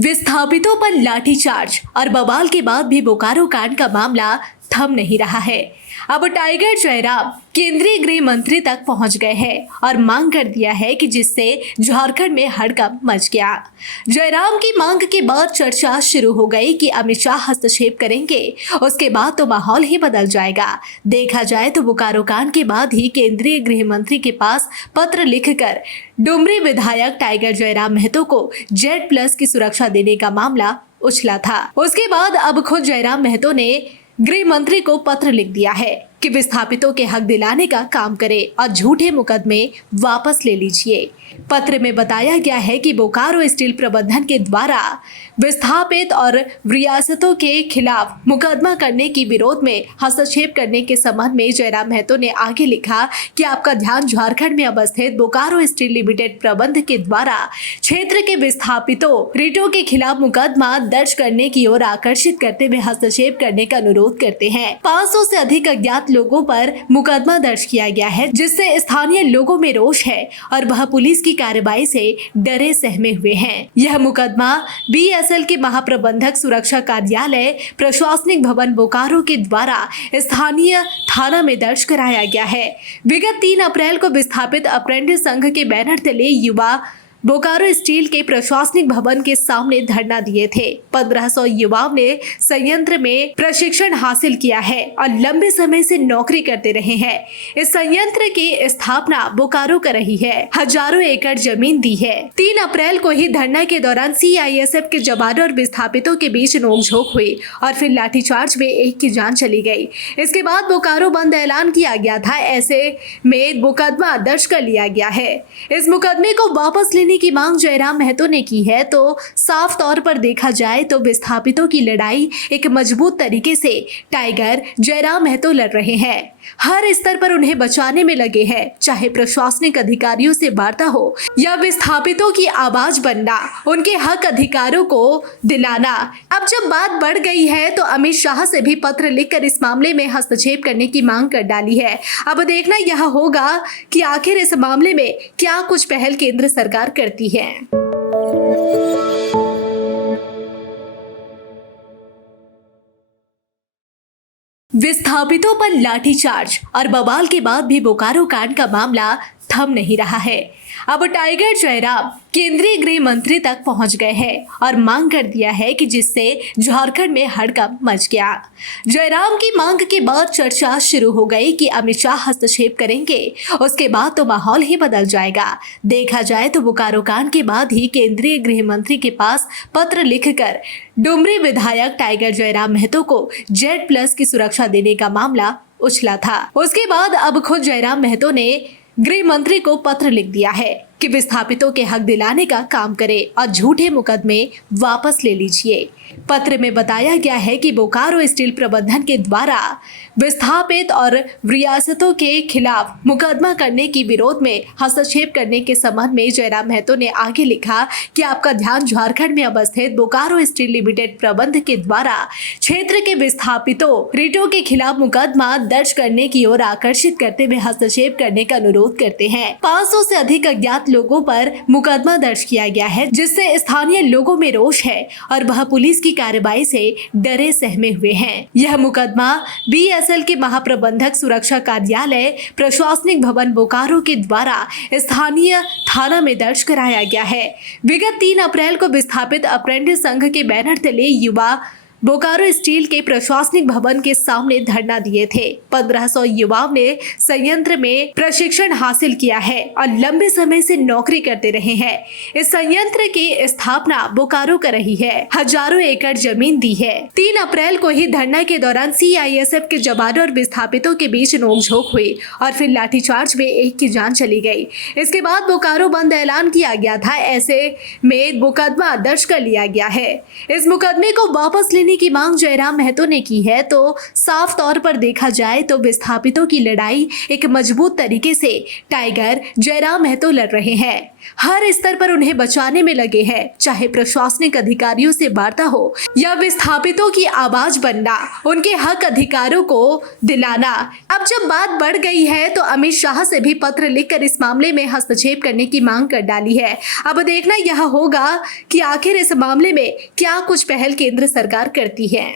विस्थापितों पर लाठीचार्ज और बवाल के बाद भी बोकारो कांड का मामला थम नहीं रहा है। अब टाइगर जयराम केंद्रीय गृह मंत्री तक पहुंच गए हैं और मांग कर दिया है कि जिससे झारखंड में हड़कंप मच गया। जयराम की मांग के बाद चर्चा शुरू हो गई कि अमित शाह हस्तक्षेप करेंगे, उसके बाद तो माहौल ही बदल जाएगा। देखा जाए तो बोकारो कांड के बाद ही केंद्रीय गृह मंत्री के पास पत्र लिखकर डुमरी विधायक टाइगर जयराम महतो को Z+ की सुरक्षा देने का मामला उछला था। उसके बाद अब खुद जयराम महतो ने गृह मंत्री को पत्र लिख दिया है कि विस्थापितों के हक दिलाने का काम करें और झूठे मुकदमे वापस ले लीजिए। पत्र में बताया गया है कि बोकारो स्टील प्रबंधन के द्वारा विस्थापित और रियासतों के खिलाफ मुकदमा करने की विरोध में हस्तक्षेप करने के संबंध में जयराम महतो ने आगे लिखा कि आपका ध्यान झारखंड में अवस्थित बोकारो स्टील लिमिटेड प्रबंध के द्वारा क्षेत्र के विस्थापितों रिटों के खिलाफ मुकदमा दर्ज करने की ओर आकर्षित करते हुए हस्तक्षेप करने का अनुरोध करते हैं। 500 से अधिक अज्ञात लोगों पर मुकदमा दर्ज किया गया है, जिससे स्थानीय लोगों में रोष है और वह पुलिस की कार्रवाई से डरे सहमे हुए हैं। यह मुकदमा BSL के महाप्रबंधक सुरक्षा कार्यालय प्रशासनिक भवन बोकारो के द्वारा स्थानीय थाना में दर्ज कराया गया है। विगत 3 अप्रैल को विस्थापित अप्रेंटिस संघ के बैनर तले युवा बोकारो स्टील के प्रशासनिक भवन के सामने धरना दिए थे। 1500 युवाओं ने संयंत्र में प्रशिक्षण हासिल किया है और लंबे समय से नौकरी करते रहे हैं। इस संयंत्र की स्थापना बोकारो कर रही है, हजारों एकड़ जमीन दी है। 3 अप्रैल को ही धरना के दौरान CISF के जवानों और विस्थापितों के बीच नोकझोंक हुई और फिर लाठीचार्ज में एक की जान चली गई। इसके बाद बोकारो बंद ऐलान किया गया था। ऐसे में मुकदमा दर्ज कर लिया गया है। इस मुकदमे को वापस लेने की मांग जयराम महतो ने की है। तो साफ तौर पर देखा जाए तो विस्थापितों की लड़ाई एक मजबूत तरीके से टाइगर जयराम महतो लड़ रहे हैं। हर स्तर पर उन्हें बचाने में लगे हैं, चाहे प्रशासनिक अधिकारियों से वार्ता हो या विस्थापितों की आवाज बनना, उनके हक अधिकारों को दिलाना। अब जब बात बढ़ गई है तो अमित शाह से भी पत्र लिखकर इस मामले में हस्तक्षेप करने की मांग कर डाली है। अब देखना यह होगा कि आखिर इस मामले में क्या कुछ पहल केंद्र सरकार करती है। विस्थापितों पर लाठीचार्ज और बवाल के बाद भी बोकारो कांड का मामला थम नहीं रहा है। अब टाइगर जयराम केंद्रीय गृह मंत्री तक पहुंच गए हैं और मांग कर दिया है कि जिससे झारखंड में हड़कंप मच गया। जयराम की मांग के बाद चर्चा शुरू हो गई कि अमित शाह हस्तक्षेप करेंगे, उसके बाद तो माहौल ही बदल जाएगा। देखा जाए तो बोकारो कांड के बाद ही केंद्रीय गृह मंत्री के पास पत्र लिखकर डुमरी विधायक टाइगर जयराम महतो को Z+ की सुरक्षा देने का मामला उछला था। उसके बाद अब खुद जयराम महतो ने गृह मंत्री को पत्र लिख दिया है कि विस्थापितों के हक दिलाने का काम करें और झूठे मुकदमे वापस ले लीजिए। पत्र में बताया गया है कि बोकारो स्टील प्रबंधन के द्वारा विस्थापित और रियासतों के खिलाफ मुकदमा करने की विरोध में हस्तक्षेप करने के संबंध में जयराम महतो ने आगे लिखा कि आपका ध्यान झारखंड में अवस्थित बोकारो स्टील लिमिटेड प्रबंध के द्वारा क्षेत्र के विस्थापितों रिटों के खिलाफ मुकदमा दर्ज करने की ओर आकर्षित करते हुए हस्तक्षेप करने का अनुरोध करते हैं। 500 से अधिक अज्ञात लोगों पर मुकदमा दर्ज किया गया है, जिससे स्थानीय लोगों में रोष है और वह पुलिस की कार्रवाई से डरे सहमे हुए हैं। यह मुकदमा BSL के महाप्रबंधक सुरक्षा कार्यालय प्रशासनिक भवन बोकारो के द्वारा स्थानीय थाना में दर्ज कराया गया है। विगत 3 अप्रैल को विस्थापित अप्रेंटिस संघ के बैनर तले युवा बोकारो स्टील के प्रशासनिक भवन के सामने धरना दिए थे। 1500 युवाओं ने संयंत्र में प्रशिक्षण हासिल किया है और लंबे समय से नौकरी करते रहे हैं। इस संयंत्र की स्थापना बोकारो कर रही है, हजारों एकड़ जमीन दी है। 3 अप्रैल को ही धरना के दौरान CISF के जवानों और विस्थापितों के बीच नोकझोंक हुई और फिर लाठीचार्ज में एक की जान चली गई। इसके बाद बोकारो बंद ऐलान किया गया था। ऐसे में मुकदमा दर्ज कर लिया गया है। इस मुकदमे को वापस लेने देने की मांग जयराम महतो ने की है, तो साफ तौर पर देखा जाए तो विस्थापितों की लड़ाई एक मजबूत तरीके से टाइगर जयराम महतो लड़ रहे हैं। हर स्तर पर उन्हें बचाने में लगे हैं, चाहे प्रशासनिक अधिकारियों से वार्ता हो या विस्थापितों की आवाज बनना, उनके हक अधिकारों को दिलाना। अब जब बात बढ़ गई है तो अमित शाह से भी पत्र लिखकर इस मामले में हस्तक्षेप करने की मांग कर डाली है। अब देखना यह होगा कि आखिर इस मामले में क्या कुछ पहल केंद्र सरकार करती है।